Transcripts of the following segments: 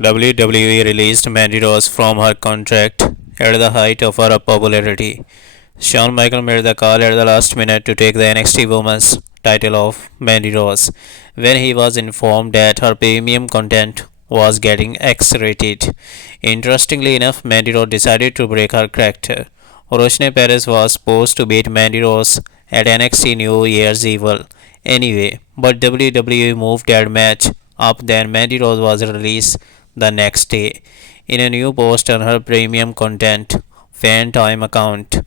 WWE released Mandy Rose from her contract at the height of her popularity. Shawn Michaels made the call at the last minute to take the NXT Women's title off Mandy Rose when he was informed that her premium content was getting X-rated. Interestingly enough, Mandy Rose decided to break her character. Roshni Perez was supposed to beat Mandy Rose at NXT New Year's Evil anyway, but WWE moved that match up. Then Mandy Rose was released the next day. In a new post on her premium content fan time account,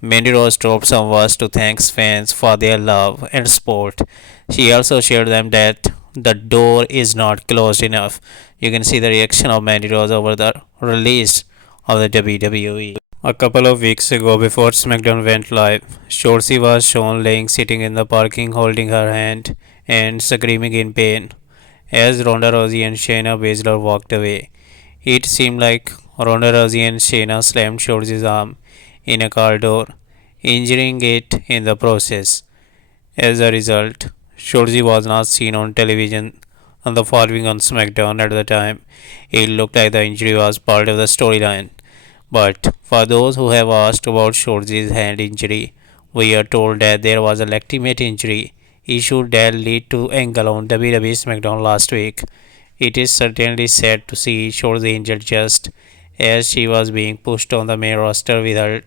Mandy Rose dropped some words to thank fans for their love and support. She also shared them that the door is not closed enough. You can see the reaction of Mandy Rose over the release of the WWE. A couple of weeks ago, before SmackDown went live, Shotzi was shown laying sitting in the parking holding her hand and screaming in pain. As Ronda Rousey and Shayna Baszler walked away, it seemed like Ronda Rousey and Shayna slammed Shotzi's arm in a car door, injuring it in the process. As a result, Shotzi was not seen on television on the following on SmackDown at the time. It looked like the injury was part of the storyline. But for those who have asked about Shotzi's hand injury, we are told that there was a legitimate injury issue that led to angle on WWE SmackDown last week. It is certainly sad to see Shotzi injured just as she was being pushed on the main roster with her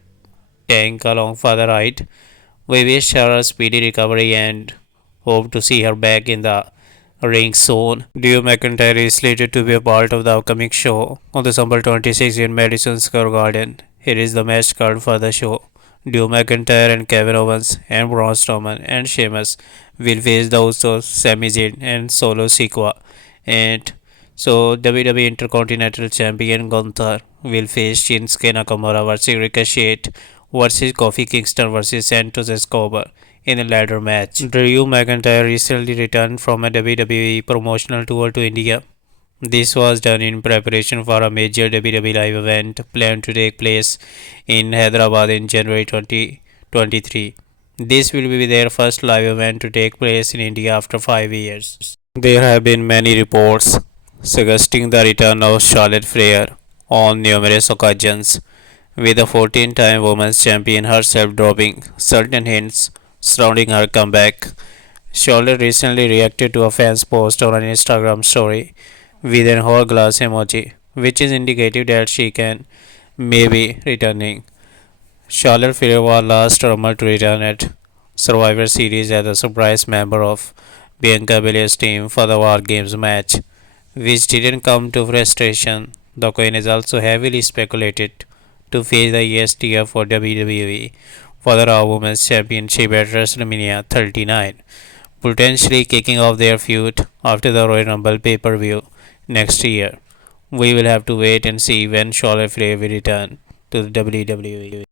tank along for the ride. We wish her a speedy recovery and hope to see her back in the ring soon. Drew McIntyre is slated to be a part of the upcoming show on December 26 in Madison Square Garden. Here is the match card for the show. Drew McIntyre and Kevin Owens and Braun Strowman and Sheamus will face the Usos, Sami Zayn and Solo Sikoa. And so WWE Intercontinental Champion Gunther will face Shinsuke Nakamura versus Ricochet versus Kofi Kingston versus Santos Escobar in a ladder match. Drew McIntyre recently returned from a WWE promotional tour to India. This was done in preparation for a major WWE live event planned to take place in Hyderabad in January 2023. This will be their first live event to take place in India after 5 years. There have been many reports suggesting the return of Charlotte Flair on numerous occasions, with the 14-time women's champion herself dropping certain hints surrounding her comeback. Charlotte recently reacted to a fan's post on an Instagram story with an hourglass emoji, which is indicative that she can maybe returning. Charlotte Flair was last rumored to return at Survivor Series as a surprise member of Bianca Belair's team for the War Games match, which didn't come to frustration. The Queen is also heavily speculated to face the ESTF for WWE for the Raw Women's Championship at WrestleMania 39, potentially kicking off their feud after the Royal Rumble pay-per-view next year. We will have to wait and see when Charlotte Flair will return to the WWE.